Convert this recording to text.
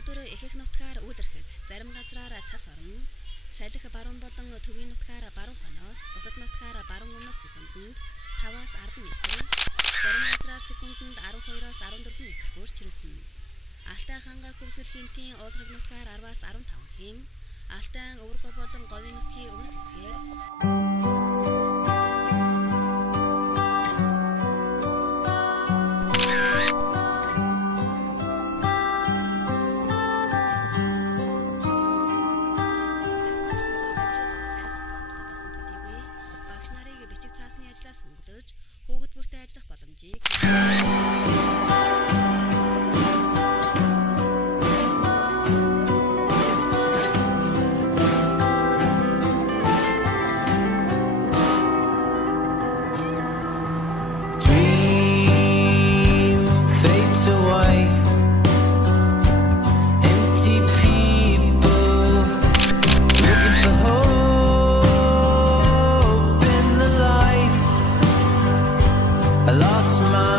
Өнөөдөр ихэнх нутгаар үл эрхэг, зарим газраар цас орно. Салхи баруун болон төвийн нутгаар баруун хоноос, бусад нутгаар баруун өмнөс секундэд 5-аас 10 метр, зарим газраар секундэд 12-оос 14 метр хүрч ирсэн. Алтай ханга хөвсгөлхийнтийн уулгыг нутгаар 10-аас 15 хэм, Алтайн өвөргөө болон говийн нутгийн өмнөд хэсгээр сонгогдож хүүхэд бүртэй ажиллах боломжийг I lost my